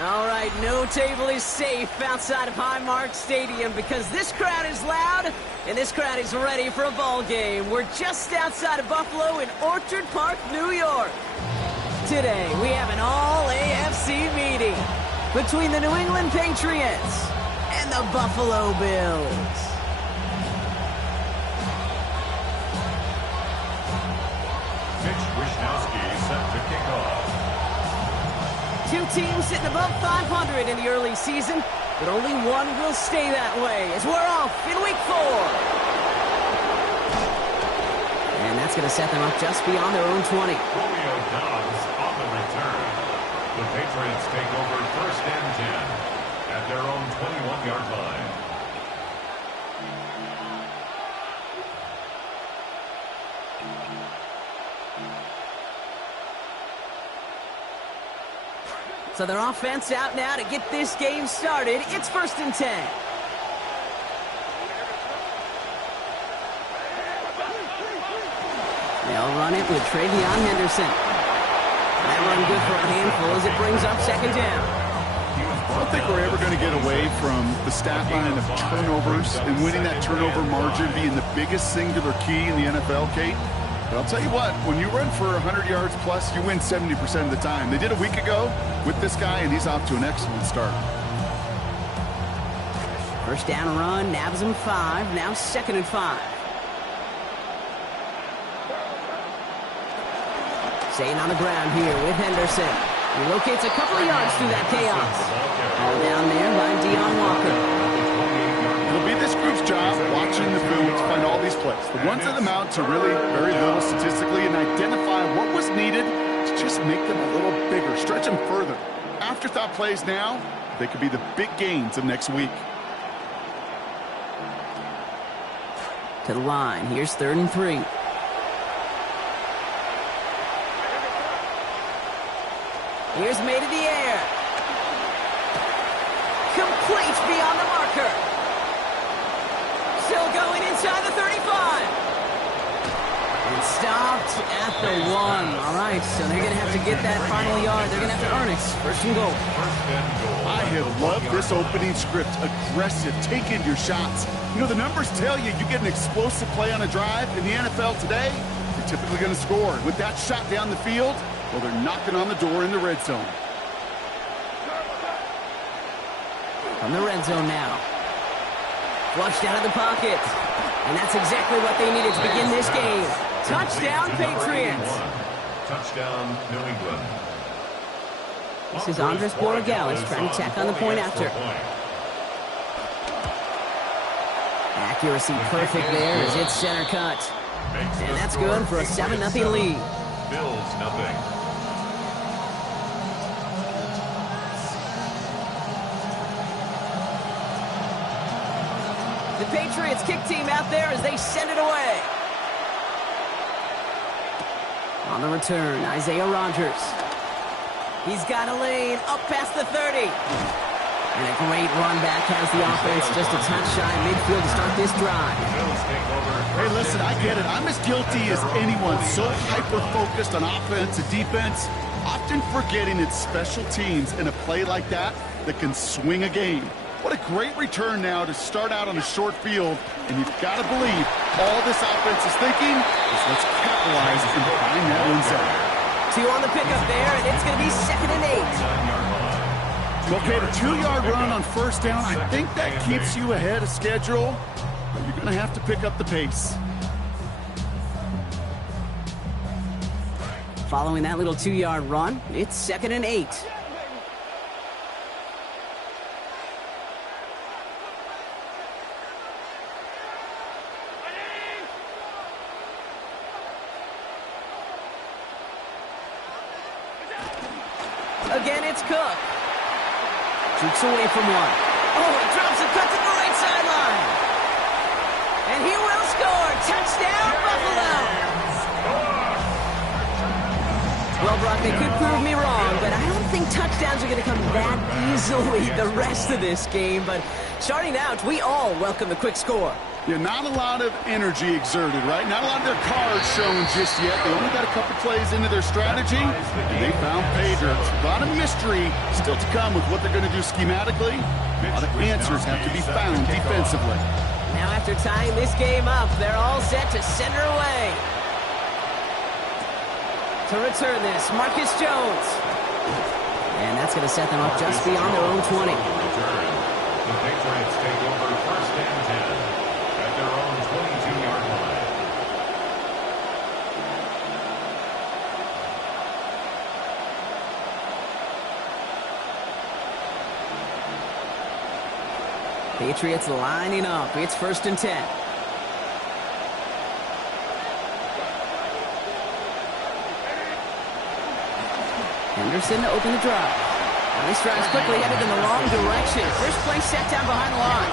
All right, no table is safe outside of Highmark Stadium because this crowd is loud and this crowd is ready for a ball game. We're just outside of Buffalo in Orchard Park, New York. Today, we have an all-AFC meeting between the New England Patriots and the Buffalo Bills. Set to kick off. Two teams sitting above 500 in the early season, but only one will stay that way as we're off in week 4. And that's going to set them up just beyond their own 20. Romeo Dobbs on the return. The Patriots take over 1st and 10 at their own 21-yard line. So their offense out now to get this game started. It's 1st and 10. They'll run it with Travion Henderson. That run good for a handful as it brings up 2nd down. I don't think we're ever going to get away from the stat line of turnovers and winning that turnover margin being the biggest singular key in the NFL, Kate. But I'll tell you what, when you run for 100 yards plus, you win 70% of the time. They did a week ago with this guy, and he's off to an excellent start. 1st down run, nabs him 5, now 2nd and 5. Staying on the ground here with Henderson. He locates a couple of yards through that chaos. All down there by Deon Walker. It'll be this group's job watching the film to find all these plays. The ones that amount to really very little statistically and identify what was needed to just make them a little bigger, stretch them further. Afterthought plays now, they could be the big gains of next week. To the line, here's 3rd and 3. Here's made in the air. Complete beyond the marker. Still going inside the 35. And stopped at the 1. All right, so they're going to have to get that final yard. They're going to have to earn it. 1st and goal. I have loved this opening script. Aggressive, taking your shots. You know, the numbers tell you you get an explosive play on a drive. In the NFL today, you're typically going to score. With that shot down the field, well, they're knocking on the door in the red zone. From the red zone now. Flushed out of the pocket. And that's exactly what they needed to begin this game. Touchdown, Patriots. Touchdown, New England. This is Andres Borregales trying to tack on the point after. Accuracy perfect there as it's center cut. And that's good for a 7-0 lead. Bills nothing. The Patriots kick team out there as they send it away. On the return, Isaiah Rodgers. He's got a lane up past the 30. And a great run back has the offense just a touch shy of midfield to start this drive. Hey, listen, I get it. I'm as guilty as anyone. So hyper-focused on offense and defense, often forgetting it's special teams in a play like that can swing a game. What a great return now to start out on a short field. And you've got to believe all this offense is thinking is let's capitalize and find that end zone. 2 on the pickup there, and it's going to be 2nd and 8. Okay, the 2-yard run on first down, I think that keeps you ahead of schedule, but you're going to have to pick up the pace. Following that little 2-yard run, it's 2nd and 8. Again, it's Cook. Jukes away from one. Oh, he drops a cut to the right sideline. And he will score. Touchdown, Buffalo. Well, Brock, they could prove me wrong, but I don't think touchdowns are going to come that easily the rest of this game. But starting out, we all welcome the quick score. Yeah, not a lot of energy exerted, right? Not a lot of their cards shown just yet. They only got a couple plays into their strategy, and they found pay dirt. A lot of mystery still to come with what they're going to do schematically. A lot of answers have to be found defensively. Now after tying this game up, they're all set to send her away. To return this, Marcus Jones. And that's going to set them up just beyond their own 20. The Patriots take over 1st and 10 at their own 22-yard line. Patriots lining up. It's 1st and 10. Henderson to open the drive. And this drive's quickly headed in the wrong direction. First play set down behind the line.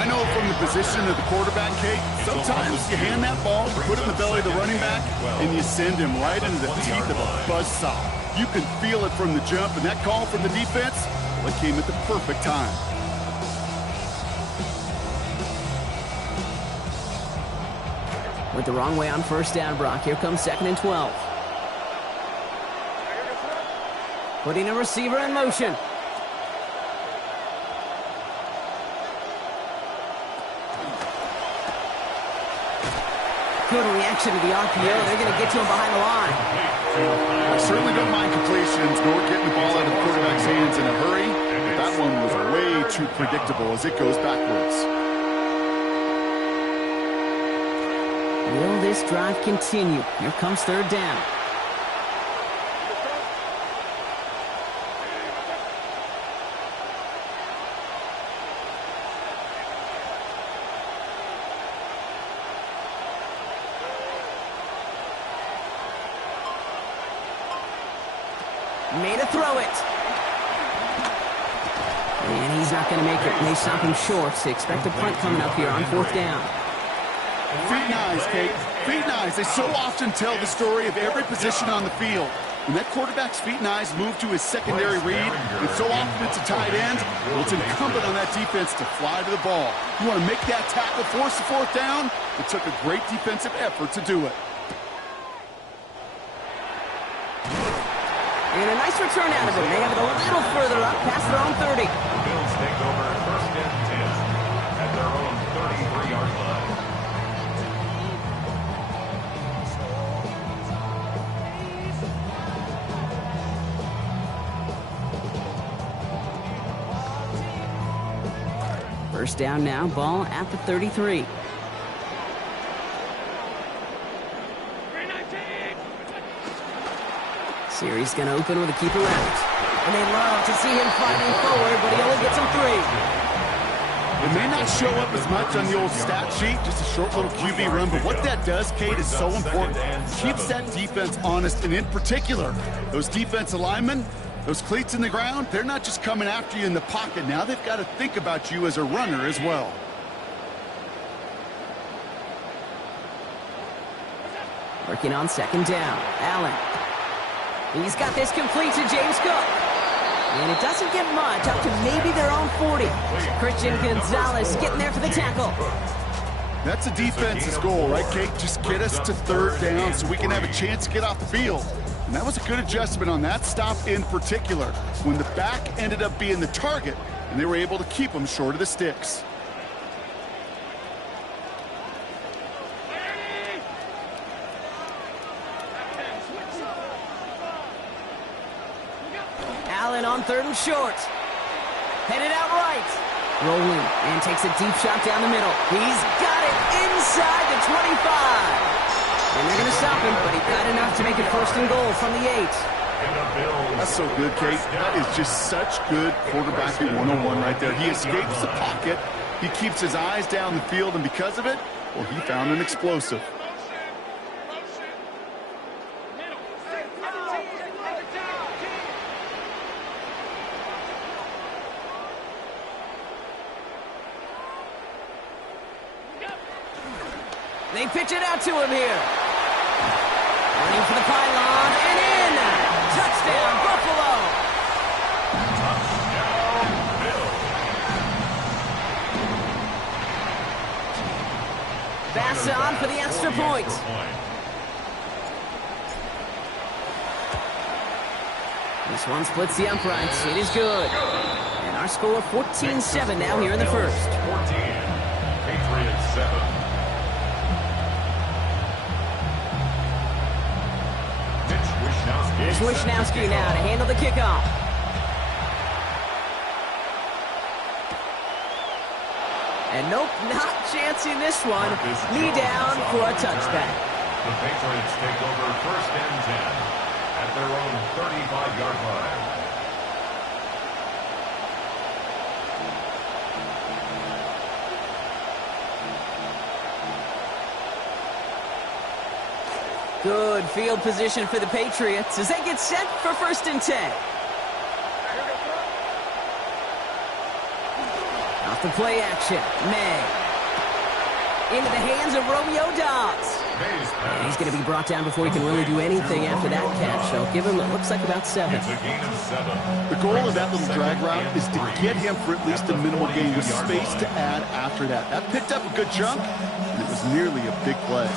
I know from the position of the quarterback, Kate, sometimes you hand that ball, put it in the belly of the running back, and you send him right into the teeth of a buzzsaw. You can feel it from the jump, and that call from the defense, well, it came at the perfect time. Went the wrong way on first down, Brock. Here comes 2nd and 12. Putting a receiver in motion. Good reaction to the RPO. They're going to get to him behind the line. I certainly don't mind completions nor getting the ball out of the quarterback's hands in a hurry, but that one was way too predictable as it goes backwards. Will this drive continue? Here comes 3rd down. Made a throw it. And he's not going to make it. They stop him short. So expect a punt coming up here on 4th down. Feet and eyes, Kate. Feet and eyes. They so often tell the story of every position on the field. When that quarterback's feet and eyes move to his secondary read, and so often it's a tight end, well, it's incumbent on that defense to fly to the ball. You want to make that tackle, force the 4th down? It took a great defensive effort to do it. And a nice return out of it. They have it a little further up past their own 30. The Bills take over 1st and 10 at their own 33-yard line. First down now, ball at the 33. Series going to open with a keeper out. And they love to see him fighting forward, but he only gets him 3. It may not show up as much on the old stat sheet, just a short little QB run, but what that does, Kate, is so important. Keeps that defense honest, and in particular, those defensive linemen, those cleats in the ground, they're not just coming after you in the pocket. Now they've got to think about you as a runner as well. Working on second down. Allen. He's got this complete to James Cook. And it doesn't get much, up to maybe their own 40. Christian Gonzalez getting there for the tackle. That's a defense's goal, right, Kate? Just get us to third down so we can have a chance to get off the field. And that was a good adjustment on that stop in particular, when the back ended up being the target, and they were able to keep him short of the sticks. Allen on third and short. Headed out right. Rolling and takes a deep shot down the middle. He's got it inside the 25. And they're going to stop him, but he got enough to make it first and goal from the 8. That's so good, Kate. That is just such good quarterbacking 101 right there. He escapes the pocket. He keeps his eyes down the field, and because of it, well, he found an explosive. They pitch it out to him here. Running for the pylon and in. Touchdown, Buffalo. Touchdown, Bills. Pass on for the extra point. This one splits the uprights. It is good. And our score 14-7 now here in the first. 14. Patriots 7. Here's Wishnowski now to handle the kickoff. And nope, not chancing this one. Knee down for a touchback. The Patriots take over first and 10 at their own 35-yard line. Good field position for the Patriots as they get set for first and 10. Off the play action. May. Into the hands of Romeo Dobbs. And he's going to be brought down before he can really do anything after that catch. So give him, it looks like about 7. It's a gain of 7. The goal of that little drag route is to get him for at least a minimal gain with space to add after that. That picked up a good chunk, and it was nearly a big play.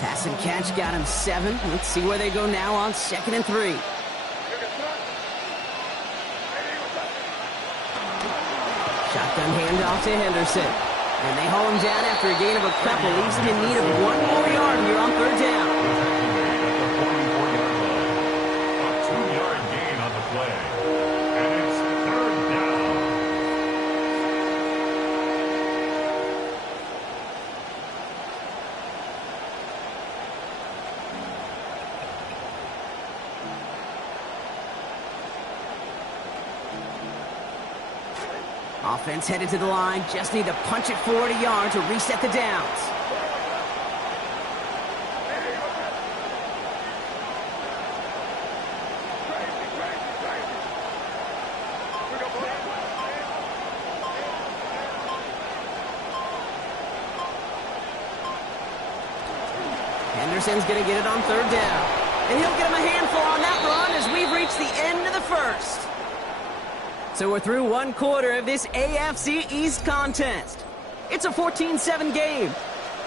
Pass and catch got him 7. Let's see where they go now on 2nd and 3. Shotgun handoff to Henderson. And they haul him down after a gain of a couple. Leaves him in need of 1 more yard here on third down. A 2-yard gain on the play. And it's third down. Offense headed to the line. Just need to punch it forward a yard to reset the downs. Henderson's going to get it on third down. And he'll get him a handful on that run as we've reached the end of the first. So we're through 1 quarter of this AFC East contest. It's a 14-7 game.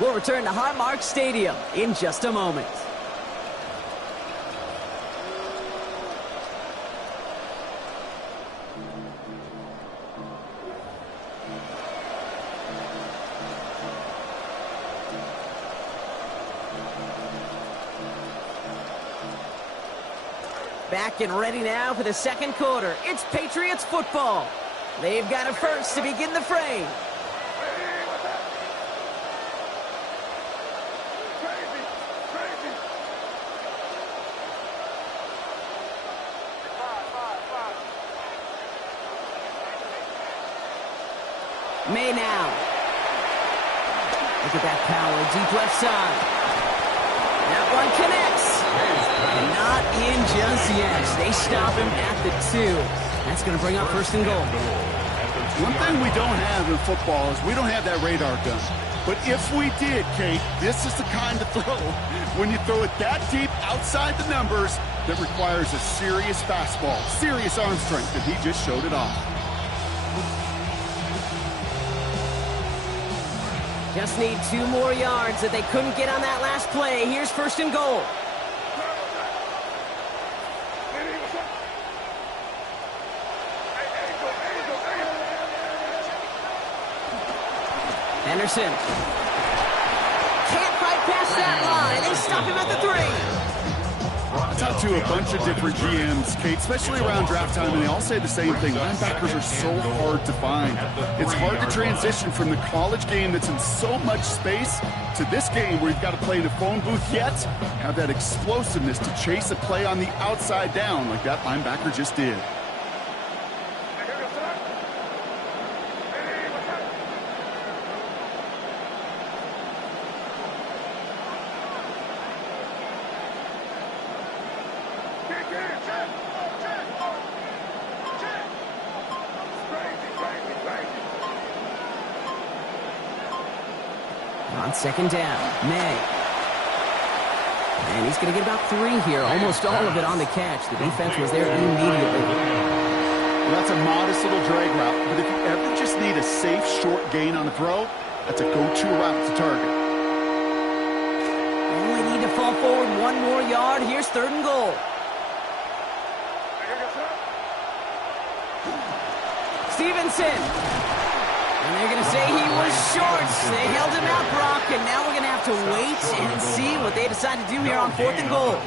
We'll return to Highmark Stadium in just a moment. Back and ready now for the second quarter. It's Patriots football. They've got a first to begin the frame. May now. Look at that power, deep left side. That one connects. And not in just yet. They stop him at the 2. That's going to bring up first and goal. One thing we don't have in football is we don't have that radar gun. But if we did, Kate, this is the kind of throw, when you throw it that deep outside the numbers, that requires a serious fastball, serious arm strength, and he just showed it off. Just need 2 more yards that they couldn't get on that last play. Here's 1st and goal. Henderson. Can't fight past that line. They stop him at the 3. I talked to a bunch of different GMs, Kate, especially around draft time, and they all say the same thing. Linebackers are so hard to find. It's hard to transition from the college game that's in so much space to this game where you've got to play in a phone booth, yet have that explosiveness to chase a play on the outside down like that linebacker just did. On 2nd down, May. And he's going to get about 3 here, almost all of it on the catch. The defense was there immediately. Well, that's a modest little drag route, but if you ever just need a safe, short gain on a throw, that's a go-to route to target. Only need to fall forward 1 more yard. Here's 3rd and goal. Stevenson. And they're going to say he was short. They held him out, Brock, and now we're going to have to wait and see what they decide to do here on 4th and goal.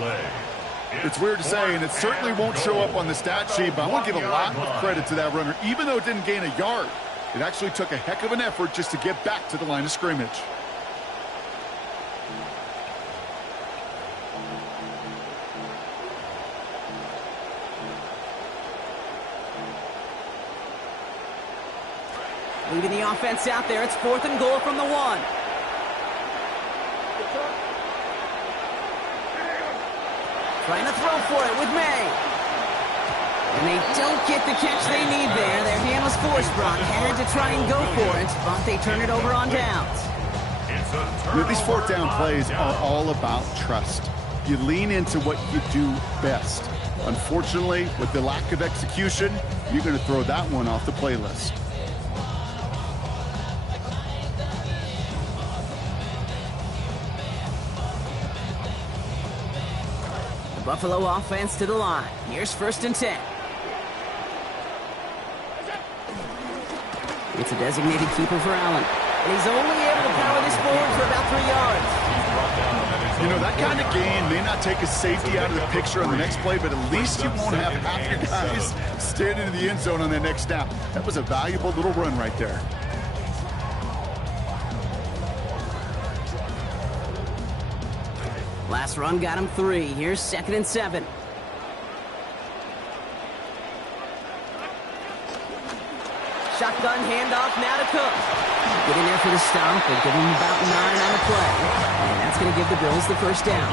It's weird to say, and it certainly won't show up on the stat sheet, but I want to give a lot of credit to that runner. Even though it didn't gain a yard, it actually took a heck of an effort just to get back to the line of scrimmage. Leaving the offense out there. It's 4th and goal from the 1. Trying to throw for it with May. And they don't get the catch they need there. Their hand was forced, Brock. Had to try and go for it, but they turn it over on downs. These 4th down plays are all about trust. You lean into what you do best. Unfortunately, with the lack of execution, you're going to throw that one off the playlist. Buffalo offense to the line. Here's 1st and 10. It's a designated keeper for Allen. And he's only able to power this forward for about 3 yards. You know, that kind of gain may not take a safety out of the picture on the next play, but at least you won't have half your guys standing in the end zone on that next snap. That was a valuable little run right there. Last run got him 3. Here's 2nd and 7. Shotgun handoff now to Cook. Get in there for the stop, but give him about 9 on the play. And that's going to give the Bills the 1st down.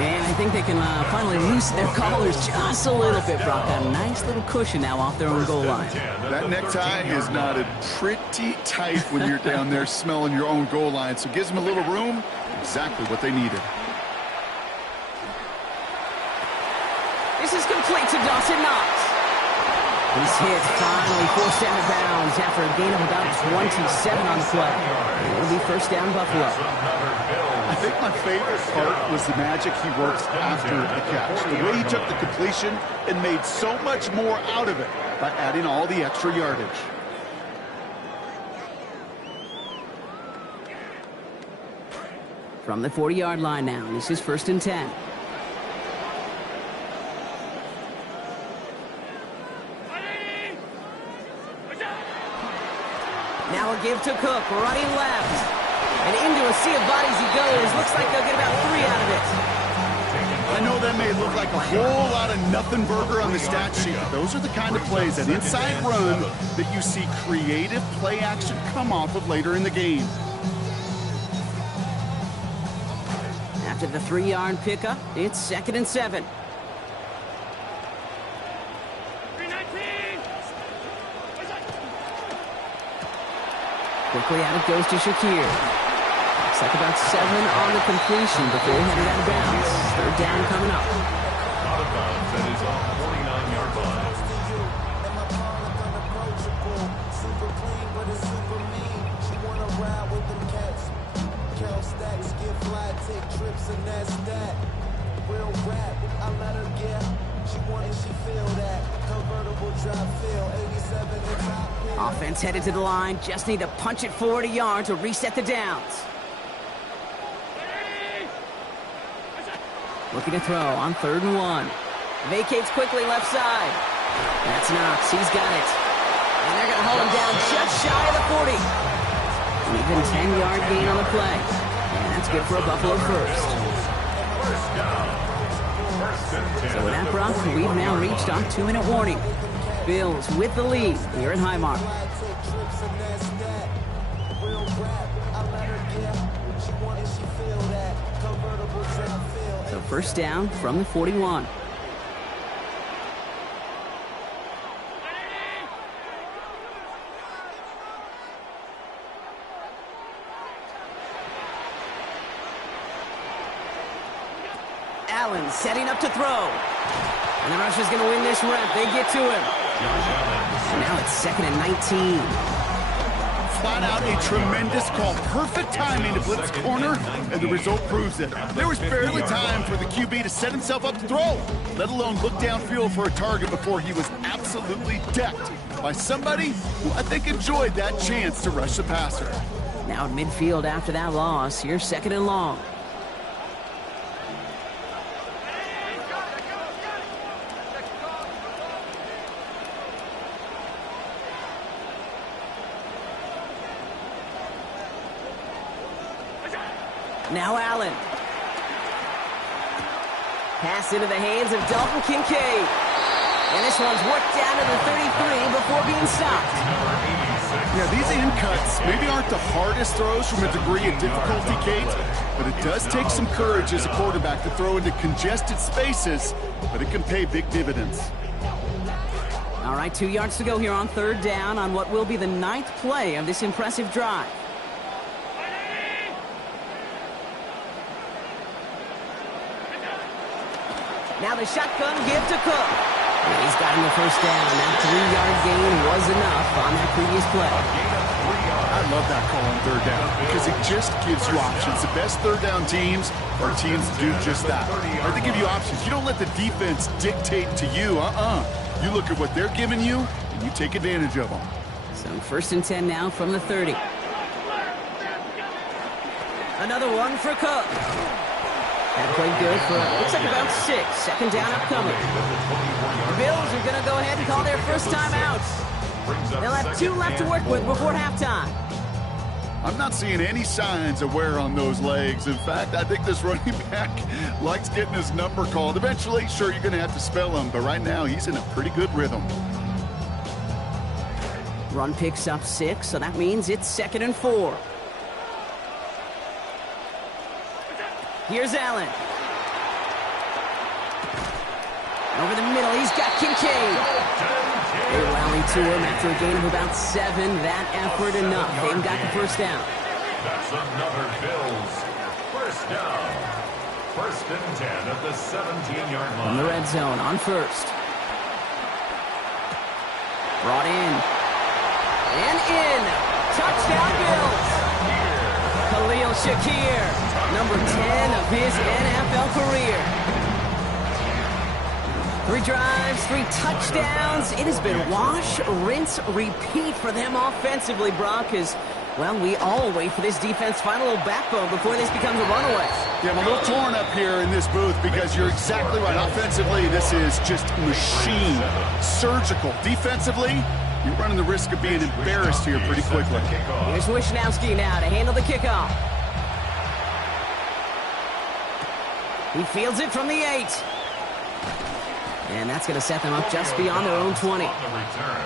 And I think they can finally loosen their collars just a little bit, Brock. A nice little cushion now off their own goal line. That necktie is knotted pretty tight when you're down there smelling your own goal line, so it gives them a little room. Exactly what they needed. This is complete to Dawson Knox. He's hit, finally forced out of bounds after a gain of about 27 on the play. It'll be 1st down Buffalo. I think my favorite part was the magic he works after the catch. The way he took the completion and made so much more out of it by adding all the extra yardage. From the 40-yard line now, this is 1st and 10. Now a give to Cook, running left. And into a sea of bodies he goes. Looks like they'll get about 3 out of it. I know that may look like a whole lot of nothing burger on the stat sheet, but those are the kind of plays, that inside run, that you see creative play action come off of later in the game. After the 3-yard pickup, it's 2nd and 7. Quickly out it goes to Shakir. Looks like about 7 on the completion before he headed out of bounds. Third down coming up. Out of bounds and is on 49-yard line. Offense headed to the line. Just need to punch it forward a yard to reset the downs. Looking to throw on 3rd and 1. Vacates quickly left side. That's Knox. He's got it. And they're going to hold him down just shy of the 40. An even 10-yard gain on the play. And that's good for a Buffalo first. So with that, Brock, we've now reached our 2-minute warning. Bills with the lead here at Highmark. So first down from the 41. Allen setting up to throw. And the rusher's going to win this rep. They get to him. Now it's 2nd and 19. Flat out a tremendous call. Perfect timing to blitz corner, and the result proves it. There was barely time for the QB to set himself up to throw, let alone look downfield for a target before he was absolutely decked by somebody who I think enjoyed that chance to rush the passer. Now at midfield after that loss. Here's 2nd and long. Now Allen. Pass into the hands of Dalton Kincaid. And this one's worked down to the 33 before being stopped. Yeah, these in cuts maybe aren't the hardest throws from a degree of difficulty, Kate, but it does take some courage as a quarterback to throw into congested spaces, but it can pay big dividends. All right, 2 yards to go here on 3rd down on what will be the 9th play of this impressive drive. Now the shotgun give to Cook. And he's got him the first down. That 3-yard gain was enough on that previous play. I love that call on 3rd down because it just gives you options. The best 3rd down teams are teams that do just that. Or they give you options. You don't let the defense dictate to you. You look at what they're giving you, and you take advantage of them. So 1st and 10 now from the 30. Another one for Cook. That played good for, looks like about 6. 2nd down upcoming. The Bills are going to go ahead and call their first time out. They'll have 2 left to work with before halftime. I'm not seeing any signs of wear on those legs. In fact, I think this running back likes getting his number called. Eventually, sure, you're going to have to spell him, but right now he's in a pretty good rhythm. Run picks up 6, so that means it's 2nd and 4. Here's Allen. Over the middle, he's got Kincaid. They rally to him after a gain of about 7. That effort enough. They've got the first down. That's another Bills first down. 1st and 10 at the 17-yard line. On the red zone on 1st. Brought in. And in. Touchdown Bills. Khalil Shakir, number 10 of his NFL career. 3 drives, 3 touchdowns. It has been wash, rinse, repeat for them offensively, Brock, as, well, we all wait for this defense to find a little backbone before this becomes a runaway. Yeah, I'm a little torn up here in this booth because you're exactly right. Offensively, this is just machine, surgical. Defensively, you're running the risk of being embarrassed here pretty quickly. Here's Wishnowski now to handle the kickoff. He fields it from the 8. And that's going to set them up just beyond their own 20. On the return,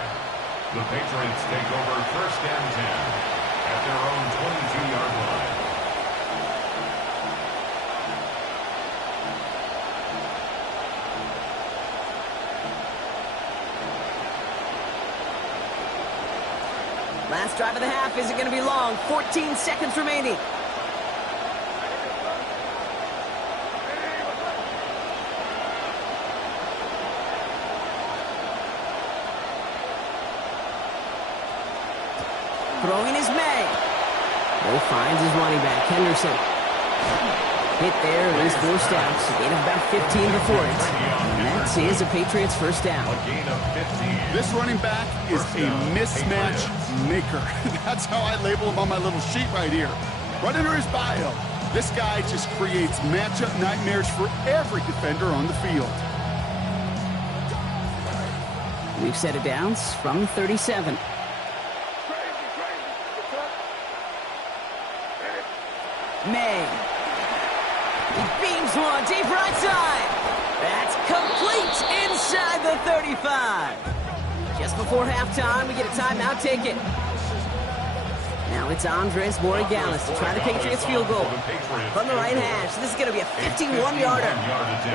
the Patriots take over 1st and 10 at their own 22-yard line. Last drive of the half isn't going to be long. 14 seconds remaining. Throwing is May. Will finds his running back, Henderson. Hit there, and he's forced out. So gain of about 15 before it. And that is a Patriots first down. A gain of 15. This running back is a mismatch maker. That's how I label him on my little sheet right here. Right under his bio. This guy just creates matchup nightmares for every defender on the field. We've set it downs from 37. May. He beams one deep right side. That's complete inside the 35. Just before halftime, we get a timeout ticket. Now it's Andres Borregales to try the Patriots field goal. From the right hash, this is going to be a 51-yarder.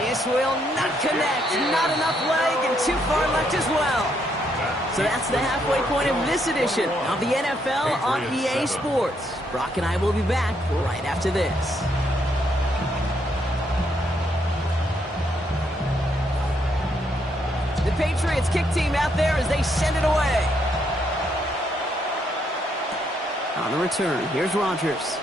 This will not connect. Not enough leg and too far left as well. So that's the halfway point of this edition of the NFL on EA Sports. Brock and I will be back right after this. The Patriots kick team out there as they send it away. On the return, here's Rodgers.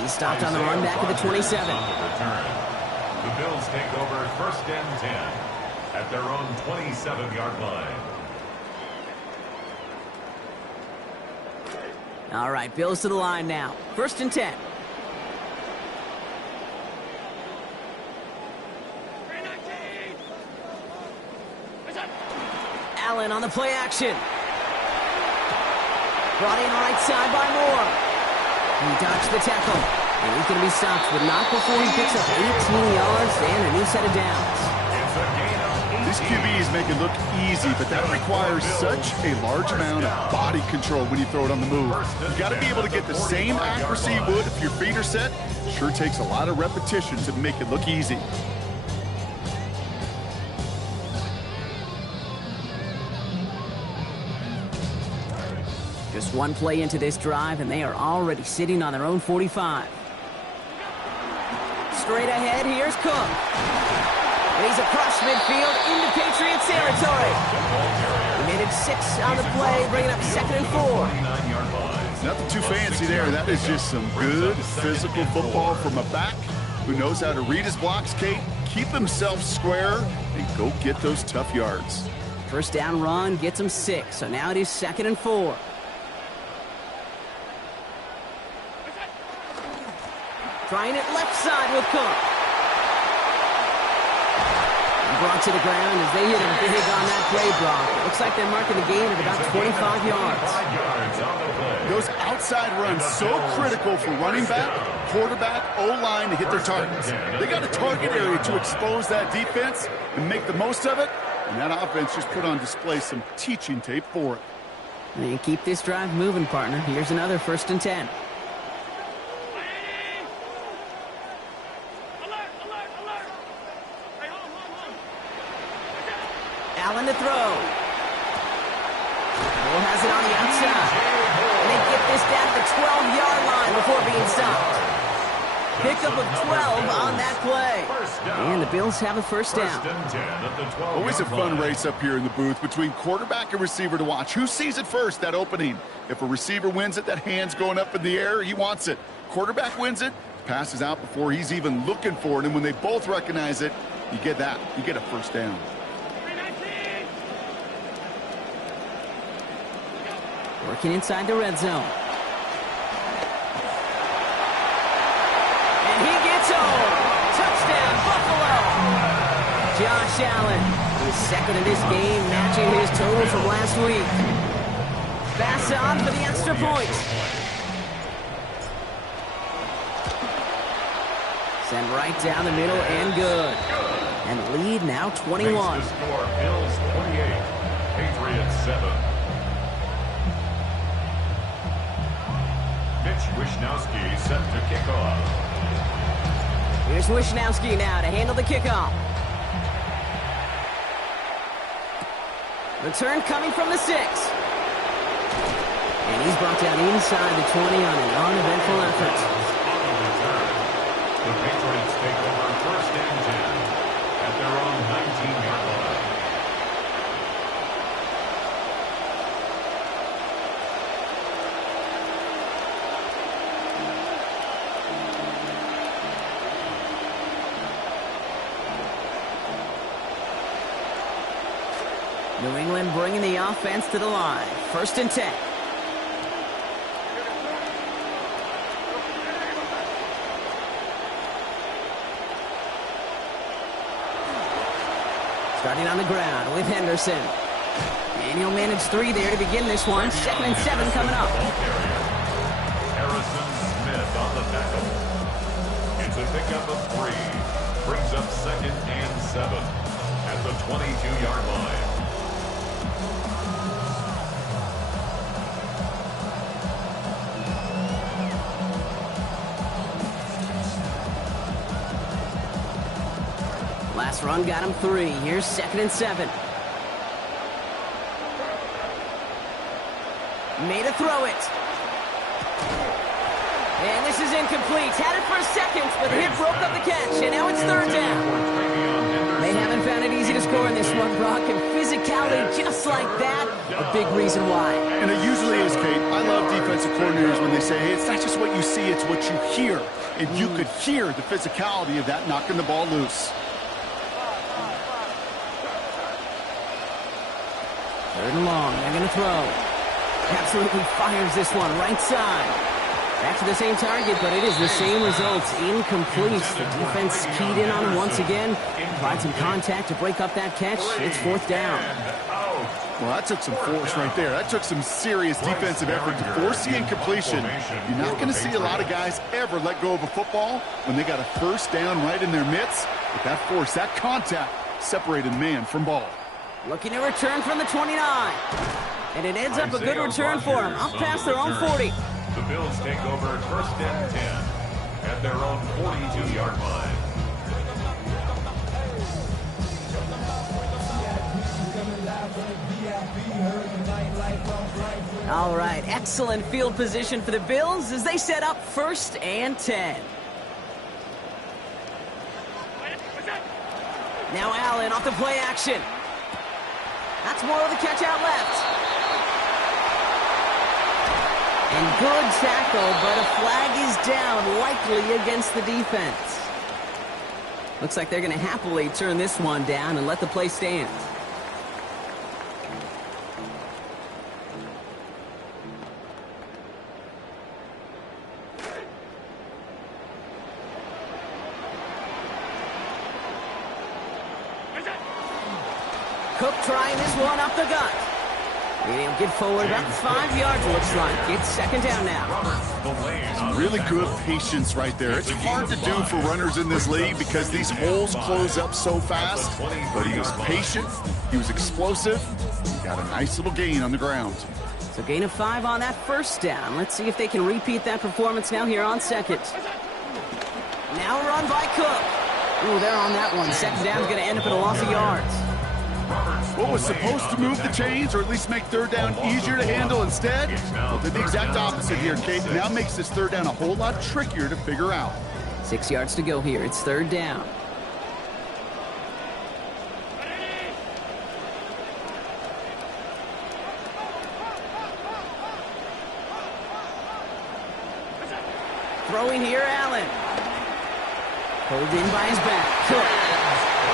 He's stopped on the run back at the 27. The Bills take over first and 10 at their own 27-yard line. All right, Bills to the line now. First and 10. Allen on the play action. Brought in right side by Moore. He dodged the tackle. And he's going to be stopped, but not before he picks up 18 yards and a new set of downs. These QBs make it look easy, but that requires such a large amount of body control when you throw it on the move. You got to be able to get the same accuracy you would if your feet are set. Sure takes a lot of repetition to make it look easy. Just one play into this drive, and they are already sitting on their own 45. Straight ahead, here's Cook. And he's across midfield into Patriots territory. He made it 6 on the play, bringing up 2nd and 4. Nothing too fancy there. That is just some good physical football from a back who knows how to read his blocks, Kate, keep himself square, and go get those tough yards. First down run gets him 6, so now it is 2nd and 4. Trying it left side with Cook. Brought to the ground as they hit him big on that play block. It looks like they're marking the gain at about 25 yards. Those outside runs so critical for running back, quarterback, O-line to hit their targets. They got a target area to expose that defense and make the most of it. And that offense just put on display some teaching tape for it. And keep this drive moving, partner. Here's another 1st and 10. Allen to throw. Moore has it on the outside. And they get this down to the 12-yard line before being stopped. Pickup of 12 on that play. And the Bills have a first down. Always a fun race up here in the booth between quarterback and receiver to watch. Who sees it first, that opening? If a receiver wins it, that hand's going up in the air, he wants it. Quarterback wins it, passes out before he's even looking for it. And when they both recognize it, you get that. You get a first down. Working inside the red zone. And he gets home. Touchdown, Buffalo. Josh Allen, his 2nd in this game, matching his total from last week. Pass on for the extra point. Send right down the middle and good. And the lead now 21. Makes the score Bills 28, Patriots 7. Wishnowski set to kick off. Here's Wishnowski now to handle the kickoff. Return coming from the 6. And he's brought down inside the 20 on an uneventful effort. On the return, the Patriots take over first and 10 at their own 19-yard line. New England bringing the offense to the line. First and 10. Starting on the ground with Henderson. And he'll manage 3 there to begin this one. 2nd and 7 coming up. Harrison Smith on the tackle. It's a pickup of 3. Brings up 2nd and 7 at the 22-yard line. Last run got him 3. Here's 2nd and 7. Made a throw it. And this is incomplete. Had it for a second, but the hit broke up the catch. And now it's 3rd down. They haven't found it easy to score in this one, Brock. And physicality just like that, a big reason why. And it usually is, Kate. I love defensive coordinators when they say, hey, it's not just what you see, it's what you hear. And you could hear the physicality of that knocking the ball loose. 3rd and long. They're going to throw. Absolutely fires this one right side. Back to the same target, but it is the same results. Incomplete. The defense keyed in on him once again. Applied some contact to break up that catch. It's 4th down. Well, that took some force right there. That took some serious defensive effort to force the incompletion. You're not going to see a lot of guys ever let go of a football when they got a 1st down right in their midst. But that force, that contact, separated man from ball. Looking to return from the 29. And it ends up a good return for him. Up past their own 40. The Bills take over first and 10 at their own 42-yard line. All right, excellent field position for the Bills as they set up 1st and 10. Now Allen off the play action. That's more of the catch out left. And good tackle, but a flag is down, likely against the defense. Looks like they're going to happily turn this one down and let the play stand. Cook trying this one up the gut. And he'll get forward about 5 yards, looks like. It's 2nd down now. Really good patience right there. It's hard to do for runners in this league because these holes close up so fast. But he was patient. He was explosive. He got a nice little gain on the ground. So gain of 5 on that 1st down. Let's see if they can repeat that performance now here on 2nd. Now run by Cook. Ooh, they're on that one. 2nd down's going to end up at a loss of yards. What was supposed to move the chains or at least make 3rd down easier to handle instead? Well, did the exact opposite here, Kate. Now makes this 3rd down a whole lot trickier to figure out. 6 yards to go here. It's 3rd down. Throwing here, Allen. Pulled in by his back. Cook.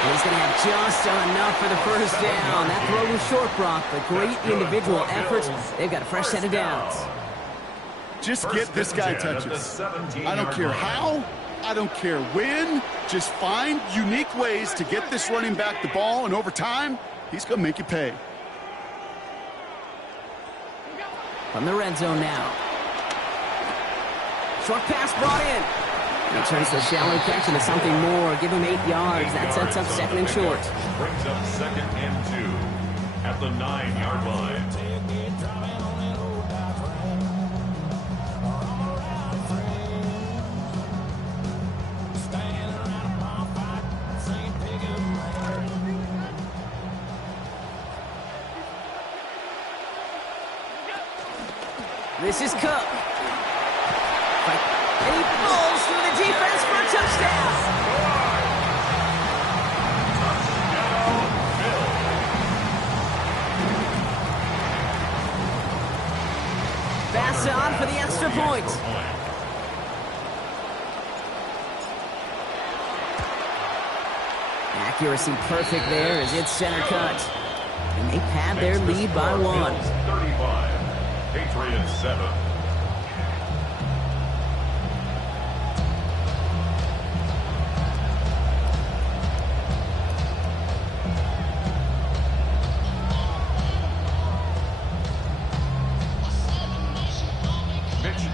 He's going to have just enough for the 1st down. That throw was short, Brock, but great individual efforts. They've got a fresh set of downs. Just get this guy touches. I don't care how. I don't care when. Just find unique ways to get this running back the ball, and over time, he's going to make you pay. From the red zone now. Short pass brought in. He turns the shallow catch into something more. Give him 8 yards. That sets up 2nd and short. Brings up 2nd and 2 at the 9-yard line. This is Cook. And he pulls through the defense for a touchdown. Pass on for the extra point. Accuracy perfect there as it's center cut. And they pad their lead by 1. 35. Patriots 7.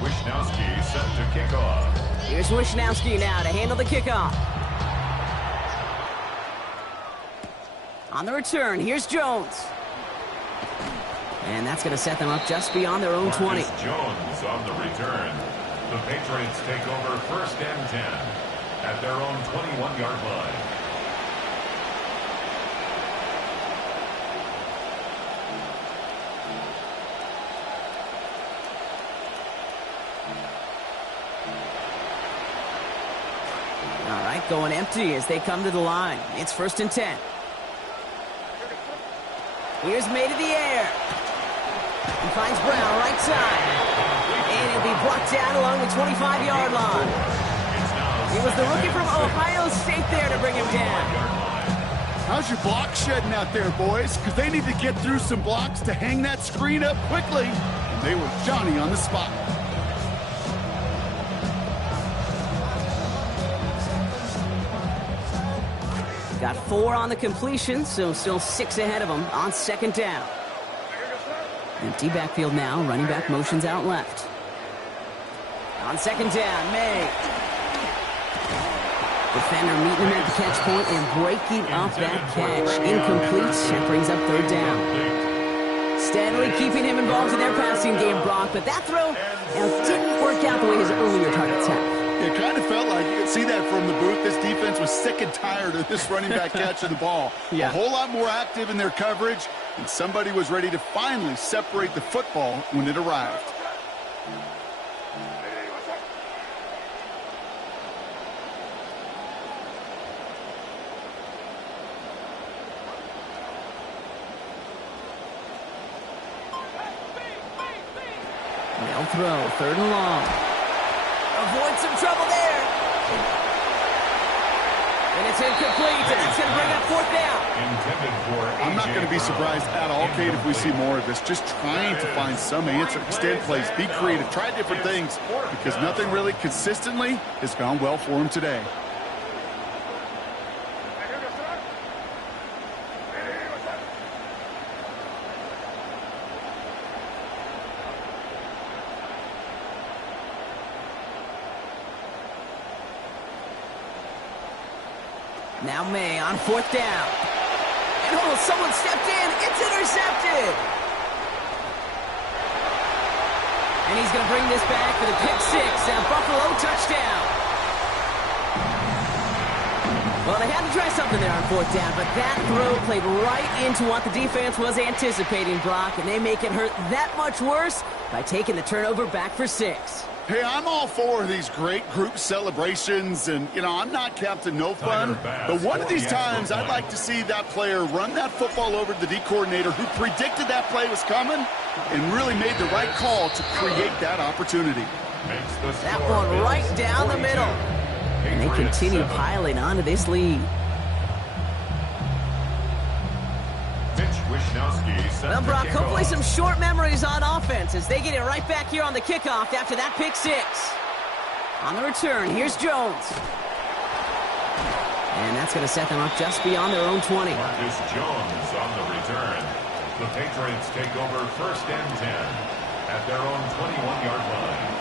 Wishnowski set to kick off. Here's Wishnowski now to handle the kickoff. On the return, here's Jones. And that's going to set them up just beyond their own 20. Jones on the return. The Patriots take over 1st and 10 at their own 21-yard line. All right, going empty as they come to the line. It's 1st and 10. Here's May to the air. He finds Brown right side. And he'll be brought down along the 25-yard line. It was the rookie from Ohio State there to bring him down. How's your block shedding out there, boys? Because they need to get through some blocks to hang that screen up quickly. And they were Johnny on the spot. Got 4 on the completion, so still 6 ahead of them on 2nd down. Empty backfield now, running back motions out left. On 2nd down, May. Defender meeting him at the catch point and breaking up that catch. Incomplete, that brings up 3rd down. Steadily keeping him involved in their passing game, Brock, but that throw didn't work out the way his earlier targets have. It kind of felt like, you could see that from the booth, this defense was sick and tired of this running back catching the ball. A whole lot more active in their coverage, and somebody was ready to finally separate the football when it arrived. They'll throw, 3rd and long. Avoid some trouble there. And it's incomplete, and that's going to bring up 4th down. I'm not going to be surprised at all, Kate, if we see more of this. Just trying to find some answer, extend plays, be creative, try different things, because nothing really consistently has gone well for him today. Now May on 4th down. And someone stepped in. It's intercepted. And he's going to bring this back for the pick 6 and a Buffalo touchdown. Well, they had to try something there on 4th down, but that throw played right into what the defense was anticipating, Brock, and they make it hurt that much worse by taking the turnover back for 6. Hey, I'm all for these great group celebrations, and, you know, I'm not Captain No Fun, but one of these times I'd like to see that player run that football over to the D coordinator who predicted that play was coming and really made the right call to create that opportunity. That one right down the middle. And they continue piling onto this lead. Well, Brock, hopefully some short memories on offense as they get it right back here on the kickoff after that pick 6. On the return, here's Jones. And that's going to set them up just beyond their own 20. Marcus Jones on the return. The Patriots take over 1st and 10 at their own 21-yard line.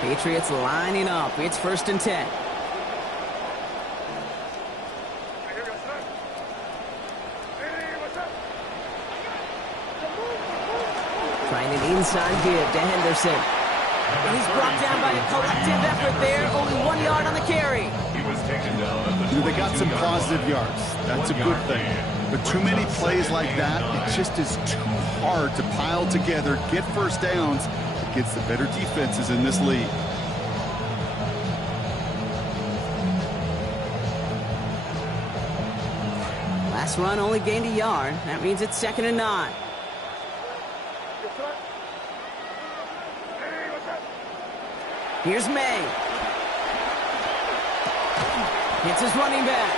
Patriots lining up. It's 1st and 10. Trying an inside give to Henderson. And he's brought down by a collective effort there. Only 1 yard on the carry. He was taken down at the They got some positive yards. That's a good thing. But too many plays like that, it just is too hard to pile together, get first downs against the better defenses in this league. Last run only gained a yard. That means it's 2nd and 9. Here's May. Hits his running back.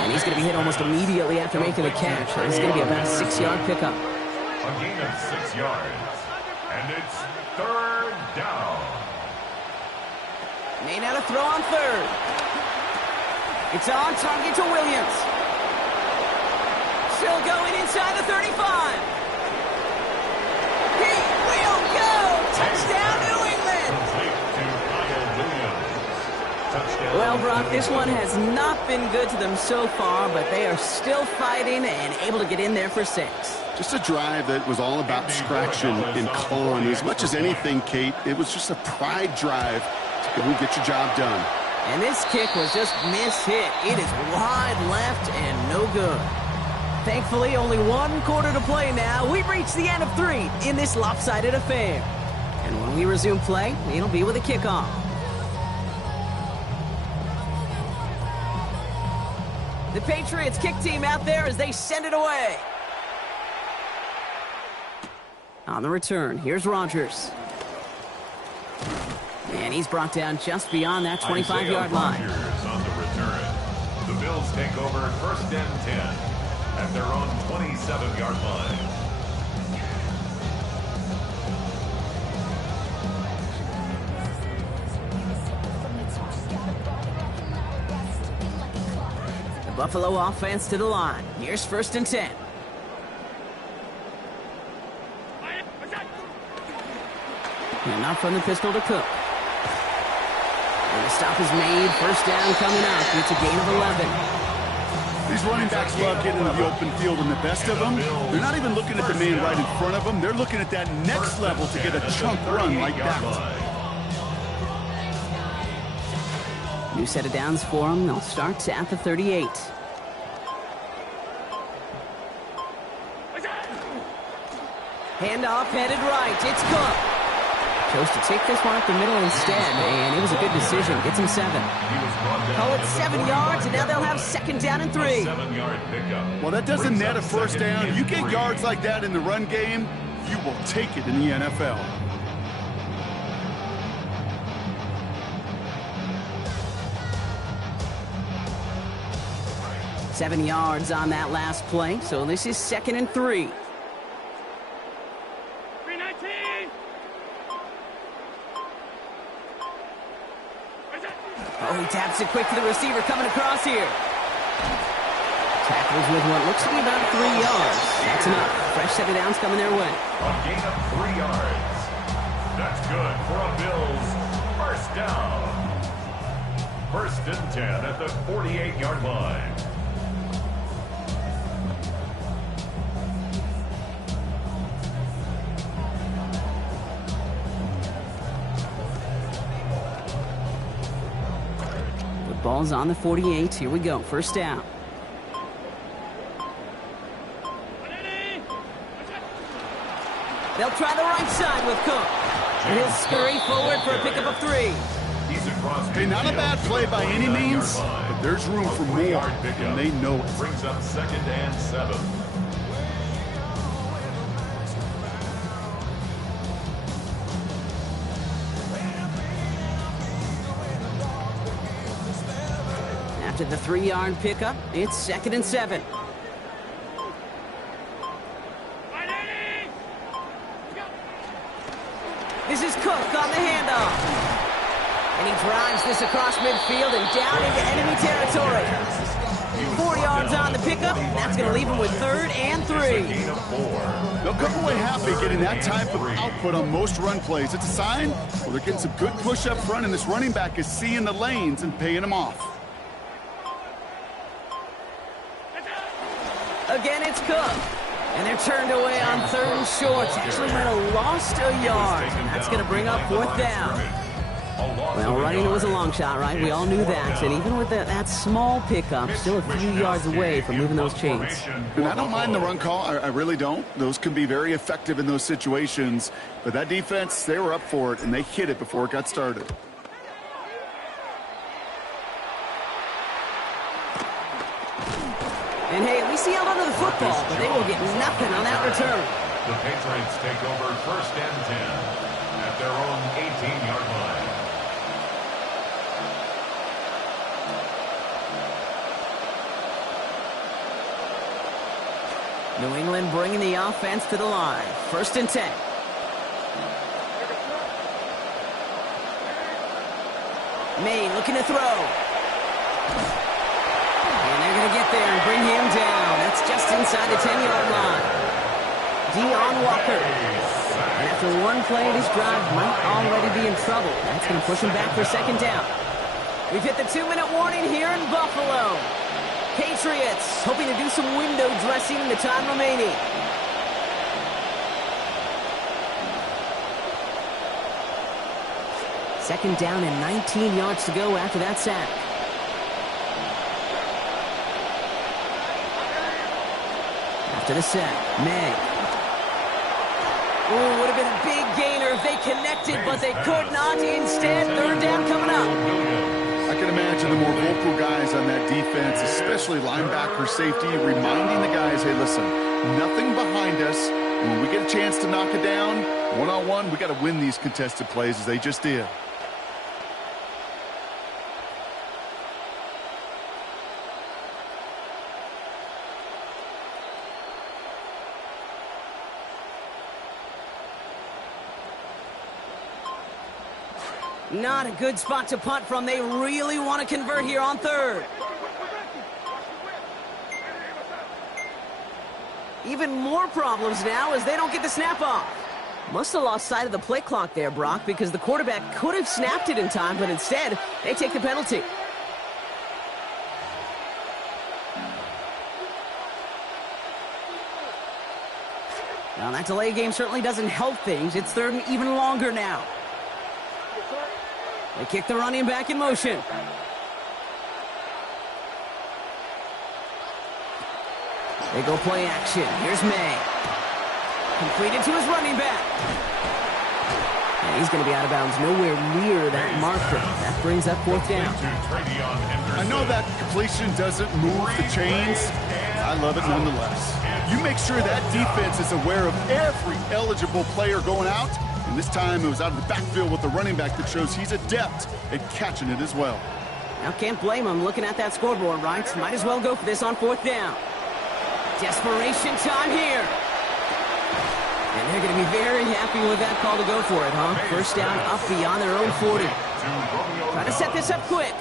And he's going to be hit almost immediately after making the catch. This is going to be about a 6-yard pickup. A gain of 6 yards. And it's 3rd down. May now to throw on 3rd. It's on target to Williams. Still going inside the 35. He will go! Touchdown, New England! Well, Brock, this one has not been good to them so far, but they are still fighting and able to get in there for 6. Just a drive that was all about distraction and clawing. As much as anything, Kate, it was just a pride drive to go and get your job done. And this kick was just mishit. It is wide left and no good. Thankfully, only 1 quarter to play now. We've reached the end of 3 in this lopsided affair. And when we resume play, it'll be with a kickoff. The Patriots kick team out there as they send it away. On the return, here's Rodgers. And he's brought down just beyond that 25-yard line. On the return. The Bills take over 1st and 10 at their own 27-yard line. The Buffalo offense to the line. Here's 1st and 10. And not from the pistol to Cook. And the stop is made. 1st down coming up. It's a gain of 11. These running backs love getting into the open field, and the best of them, they're not even looking at the man right in front of them. They're looking at that next level to get a chunk run like that. New set of downs for them. They'll start at the 38. Handoff headed right. It's Cook. Chose to take this one up the middle instead, and it was a good decision. Gets him 7. Call it 7 yards, and now they'll have 2nd down and 3. 7-yard pickup. Well, that doesn't net a 1st down. You get yards like that in the run game, you will take it in the NFL. Seven yards on that last play, so this is 2nd and 3. Oh, he taps it quick to the receiver coming across here. Tackles with what looks to be about 3 yards. That's enough. Fresh set of downs coming their way. A gain of 3 yards. That's good for a Bills 1st down. 1st and 10 at the 48-yard line. Ball's on the 48. Here we go. 1st down. They'll try the right side with Cook. And he'll scurry forward for a pickup of 3. Hey, not a bad play by any means, but there's room for more, and they know it. Brings up 2nd and 7. After the 3-yard pickup, it's 2nd and 7. This is Cook on the handoff. And he drives this across midfield and down into enemy territory. 4 yards on the pickup. That's going to leave him with 3rd and 3. They'll come away happy getting that type of output on most run plays. It's a sign, well, they're getting some good push up front, and this running back is seeing the lanes and paying them off. Again, it's Cook. And they're turned away on 3rd and short. Actually might have lost a yard. And that's going to bring up 4th down. Well, running it was a long shot, right? We all knew that. And even with that small pickup, still a few yards away from moving those chains. And I don't mind the run call. I really don't. Those can be very effective in those situations. But that defense, they were up for it, and they hit it before it got started. And hey, at least he held onto the football, but they will get nothing on that return. The Patriots take over 1st and 10 at their own 18-yard line. New England bringing the offense to the line. 1st and 10. May looking to throw. And they're going to get there and bring him down. That's just inside the 10-yard line. Deon Walker. And after one play, this drive might already be in trouble. That's going to push him back for 2nd down. We've hit the 2-minute warning here in Buffalo. Patriots hoping to do some window dressing in the time remaining. Second down and 19 yards to go after that sack. After the sack, May. Ooh, would have been a big gainer if they connected, but they could not. Instead, 3rd down coming up. I can imagine the more vocal guys on that defense, especially linebacker, safety, reminding the guys, hey, listen, nothing behind us. And when we get a chance to knock it down, one-on-one, we got to win these contested plays as they just did. Not a good spot to punt from. They really want to convert here on 3rd. Even more problems now as they don't get the snap off. Must have lost sight of the play clock there, Brock, because the quarterback could have snapped it in time, but instead, they take the penalty. Now, that delay game certainly doesn't help things. It's 3rd and even longer now. They kick the running back in motion. They go play action. Here's May. Completed to his running back. And he's going to be out of bounds nowhere near that marker. That brings up 4th down. I know that completion doesn't move the chains. I love it nonetheless. You make sure that defense is aware of every eligible player going out. And this time it was out of the backfield with the running back that shows he's adept at catching it as well. Now can't blame him looking at that scoreboard, right? Might as well go for this on 4th down. Desperation time here. And they're going to be very happy with that call to go for it, huh? 1st down up beyond their own 40. Try to set this up quick.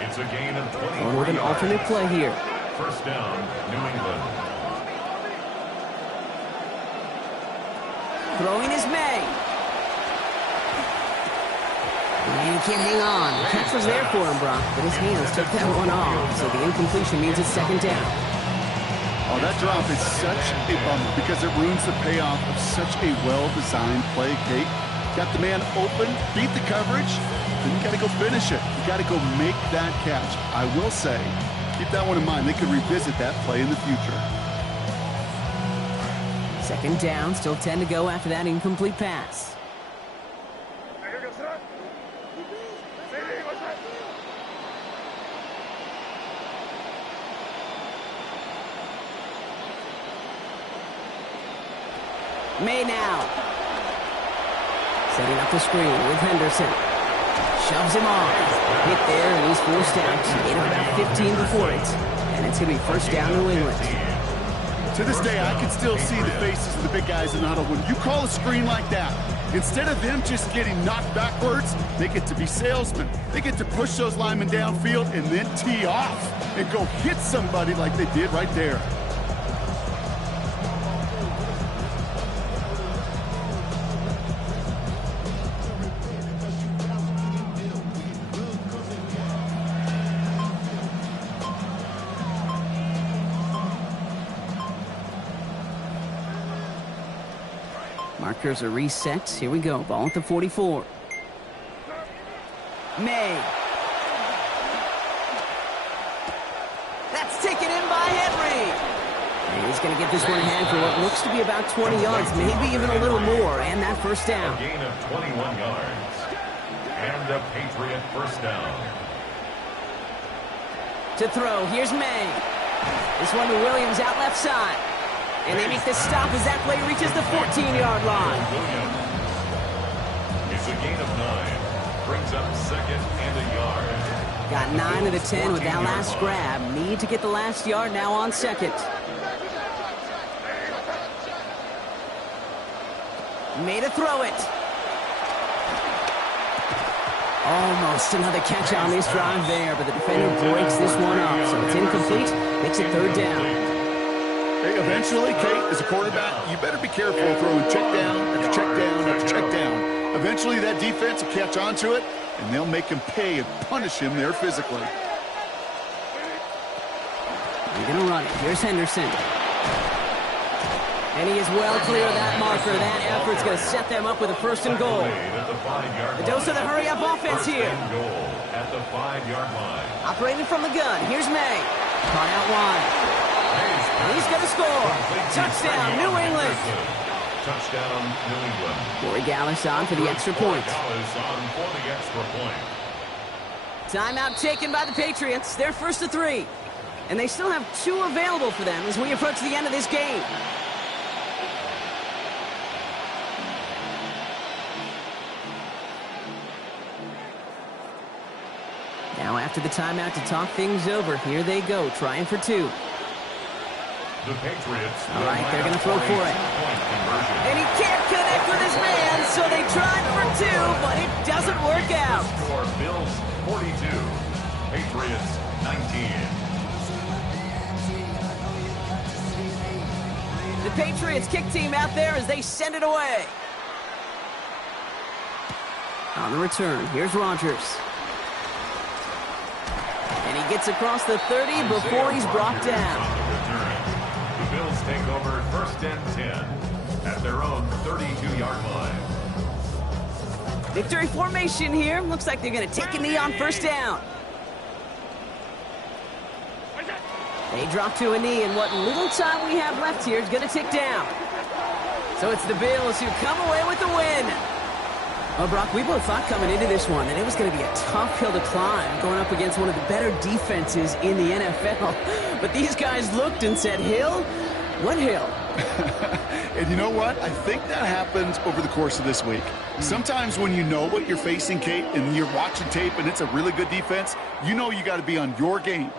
It's a gain of 20. Going with an alternate play here. 1st down, New England. Throwing is May. And he can't hang on. The catch was there for him, Brock, but his hands took that one off. So the incompletion means it's 2nd down. Oh, that drop is such a bummer because it ruins the payoff of such a well-designed play, Kate. Got the man open, beat the coverage, then you got to go finish it. You got to go make that catch. I will say, keep that one in mind. They could revisit that play in the future. 2nd down, still 10 to go after that incomplete pass. May now. Setting up the screen with Henderson. Shoves him off. Hit there, and he's forced out. Gain of about 15 before it. And it's going to be 1st down New England. To this day, I can still see the faces of the big guys in the huddle. When you call a screen like that, instead of them just getting knocked backwards, they get to be salesmen. They get to push those linemen downfield and then tee off and go hit somebody like they did right there. Markers are reset. Here we go. Ball at the 44. May. That's taken in by Henry. And he's going to get this one ahead for what looks to be about 20 yards, maybe even a little more, and that first down. A gain of 21 yards. And a Patriot first down. To throw, here's May. This one to Williams out left side. And they make the stop as that play reaches the 14-yard line. Williams. It's a gain of 9. Brings up second and a yard. Got 9 of the 10 with that last grab. Need to get the last yard now on second. Made a throw it. Almost another catch on this drive there, but the defender breaks this one up, so it's incomplete. Makes it third down. Hey, eventually, Kate, as a quarterback, you better be careful throwing check down after check down after check down. Eventually, that defense will catch on to it, and they'll make him pay and punish him there physically. They're going to run it. Here's Henderson. And he is well clear of that marker. That effort's going to set them up with a first and goal. The dose of the hurry-up offense here. At the 5-yard line. Operating from the gun. Here's May. Caught out wide. And he's going to score. Touchdown, New England. Touchdown, New England. Corey Gallis on for the extra point. Gallis on for the extra point. Timeout taken by the Patriots. They're first to 3. And they still have 2 available for them as we approach the end of this game. Now after the timeout to talk things over, here they go, trying for 2. The Patriots. All right, they're going to throw for it. And he can't connect with his man, so they tried for 2, but it doesn't work out. Score Bills 42, Patriots 19. The Patriots kick team out there as they send it away. On the return, here's Rodgers. And he gets across the 30 before he's brought down. The Bills take over first and 10 at their own 32-yard line. Victory formation here. Looks like they're going to take a knee on first down. They drop to a knee, and what little time we have left here is going to tick down. So it's the Bills who come away with the win. Well, Brock, we both thought coming into this one that it was going to be a tough hill to climb going up against one of the better defenses in the NFL. But these guys looked and said, Hill? What hill? And you know what? I think that happens over the course of this week. Sometimes when you know what you're facing, Kate, and you're watching tape and it's a really good defense, you know you got to be on your game.